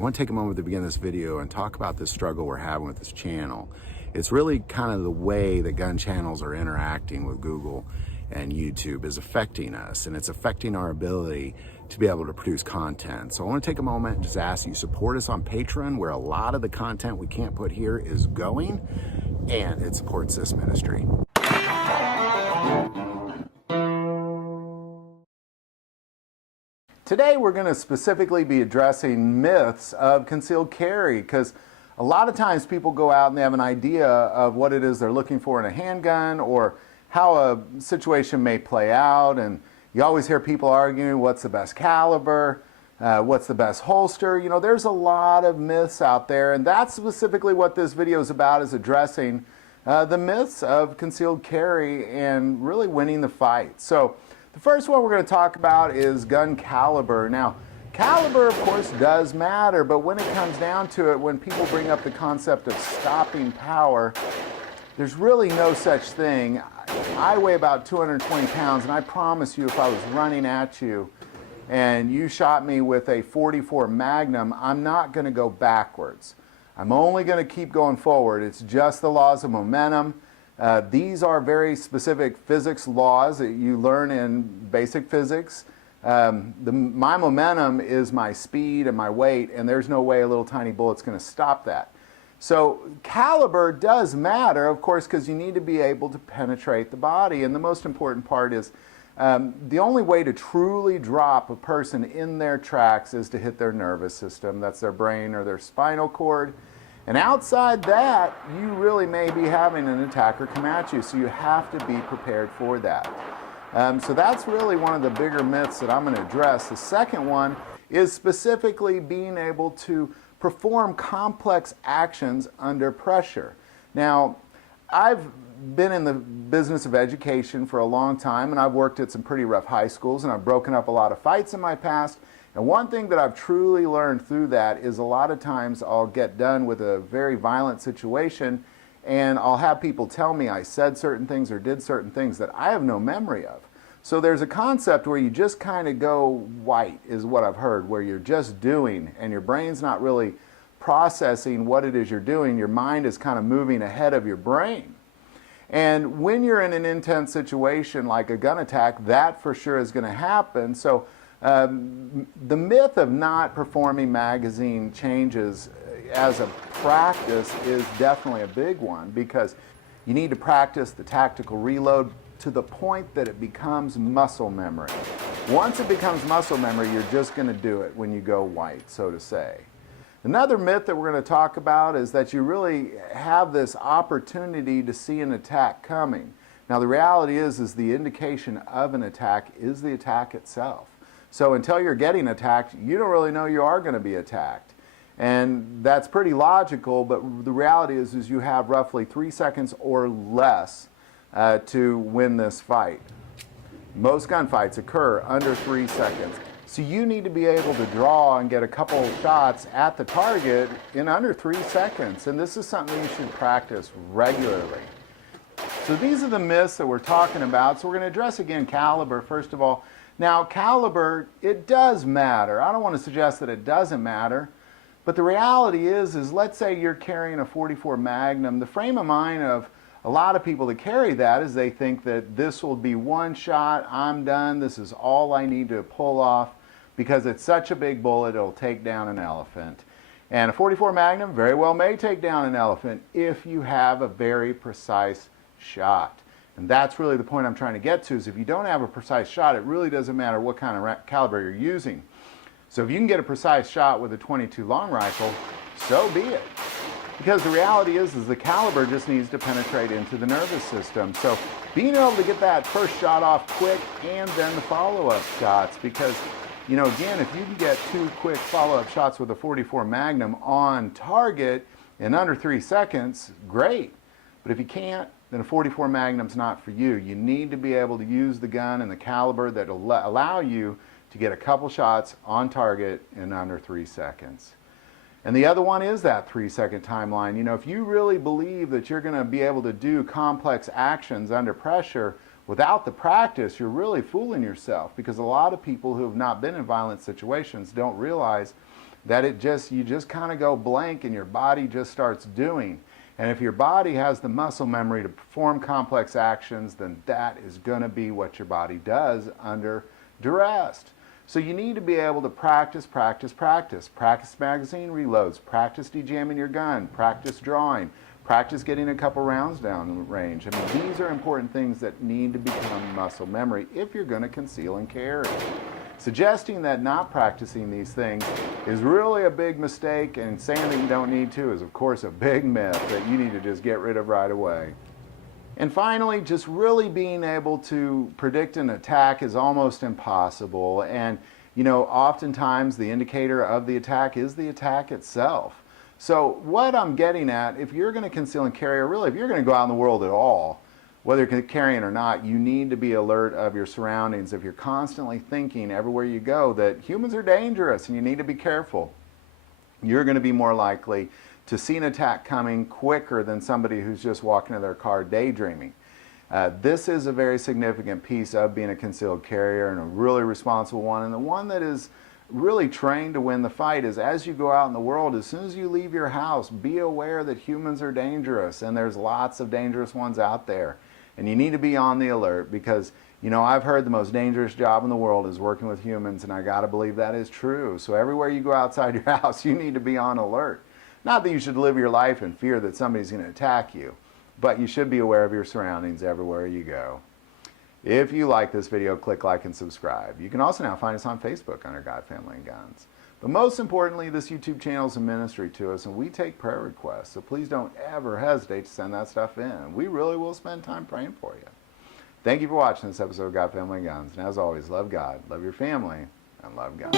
I want to take a moment to begin this video and talk about this struggle we're having with this channel. It's really kind of the way that gun channels are interacting with Google and YouTube is affecting us, and it's affecting our ability to be able to produce content. So I want to take a moment and just ask you support us on Patron, where a lot of the content we can't put here is going, and it supports this ministry. Today we're going to specifically be addressing myths of concealed carry, because a lot of times people go out and they have an idea of what it is they're looking for in a handgun or how a situation may play out, and you always hear people arguing what's the best caliber, what's the best holster. You know, there's a lot of myths out there, and that's specifically what this video is about, is addressing the myths of concealed carry and really winning the fight. So the first one we're going to talk about is gun caliber. Now, caliber, of course, does matter, but when it comes down to it, when people bring up the concept of stopping power, there's really no such thing. I weigh about 220 pounds, and I promise you, if I was running at you and you shot me with a .44 Magnum, I'm not going to go backwards. I'm only going to keep going forward. It's just the laws of momentum. These are very specific physics laws that you learn in basic physics. My momentum is my speed and my weight, and there's no way a little tiny bullet's going to stop that. So caliber does matter, of course, because you need to be able to penetrate the body. And the most important part is the only way to truly drop a person in their tracks is to hit their nervous system. That's their brain or their spinal cord. And outside that, you really may be having an attacker come at you, so you have to be prepared for that. So that's really one of the bigger myths that I'm going to address. The second one is specifically being able to perform complex actions under pressure. Now, I've been in the business of education for a long time, and I've worked at some pretty rough high schools, and I've broken up a lot of fights in my past. And one thing that I've truly learned through that is a lot of times I'll get done with a very violent situation, and I'll have people tell me I said certain things or did certain things that I have no memory of. So there's a concept where you just kind of go white, is what I've heard, where you're just doing and your brain's not really processing what it is you're doing. Your mind is kind of moving ahead of your brain. And when you're in an intense situation like a gun attack, that for sure is going to happen. So the myth of not performing magazine changes as a practice is definitely a big one, because you need to practice the tactical reload to the point that it becomes muscle memory. Once it becomes muscle memory, you're just going to do it when you go white, so to say. Another myth that we're going to talk about is that you really have this opportunity to see an attack coming. Now, the reality is the indication of an attack is the attack itself. So until you're getting attacked, you don't really know you are going to be attacked. And that's pretty logical, but the reality is you have roughly 3 seconds or less to win this fight. Most gunfights occur under 3 seconds. So you need to be able to draw and get a couple shots at the target in under 3 seconds. And this is something you should practice regularly. So these are the myths that we're talking about. So we're going to address again caliber, first of all. Now, caliber, it does matter. I don't want to suggest that it doesn't matter. But the reality is let's say you're carrying a .44 Magnum. The frame of mind of a lot of people that carry that is they think that this will be one shot, I'm done, this is all I need to pull off, because it's such a big bullet, it'll take down an elephant. And a .44 Magnum very well may take down an elephant if you have a very precise shot. And that's really the point I'm trying to get to, is if you don't have a precise shot, it really doesn't matter what kind of caliber you're using. So if you can get a precise shot with a .22 long rifle, so be it. Because the reality is the caliber just needs to penetrate into the nervous system. So being able to get that first shot off quick and then the follow-up shots, because, you know, again, if you can get 2 quick follow-up shots with a .44 Magnum on target in under 3 seconds, great. But if you can't, then a .44 Magnum's not for you. You need to be able to use the gun and the caliber that will allow you to get a couple shots on target in under 3 seconds. And the other one is that 3-second timeline. You know, if you really believe that you're going to be able to do complex actions under pressure without the practice, you're really fooling yourself, because a lot of people who have not been in violent situations don't realize that you just kind of go blank and your body just starts doing. And if your body has the muscle memory to perform complex actions, then that is going to be what your body does under duress. So you need to be able to practice, practice, practice. Practice magazine reloads, practice dejamming your gun, practice drawing, practice getting a couple rounds down range. I mean, these are important things that need to become muscle memory if you're going to conceal and carry. Suggesting that not practicing these things is really a big mistake, and saying that you don't need to is, of course, a big myth that you need to just get rid of right away. And finally, just really being able to predict an attack is almost impossible. And, you know, oftentimes the indicator of the attack is the attack itself. So what I'm getting at, if you're going to conceal and carry, or really if you're going to go out in the world at all, whether you're carrying or not, you need to be alert of your surroundings. If you're constantly thinking everywhere you go that humans are dangerous and you need to be careful, you're going to be more likely to see an attack coming quicker than somebody who's just walking to their car daydreaming. This is a very significant piece of being a concealed carrier, and a really responsible one, and the one that is really trained to win the fight is, as you go out in the world, as soon as you leave your house, be aware that humans are dangerous, and there's lots of dangerous ones out there. And you need to be on the alert because, you know, I've heard the most dangerous job in the world is working with humans, and I got to believe that is true. So everywhere you go outside your house, you need to be on alert. Not that you should live your life in fear that somebody's going to attack you, but you should be aware of your surroundings everywhere you go. If you like this video, click like and subscribe. You can also now find us on Facebook under God, Family, and Guns. But most importantly, this YouTube channel is a ministry to us, and we take prayer requests, so please don't ever hesitate to send that stuff in. We really will spend time praying for you. Thank you for watching this episode of God, Family, and Guns. And as always, love God, love your family, and love guns.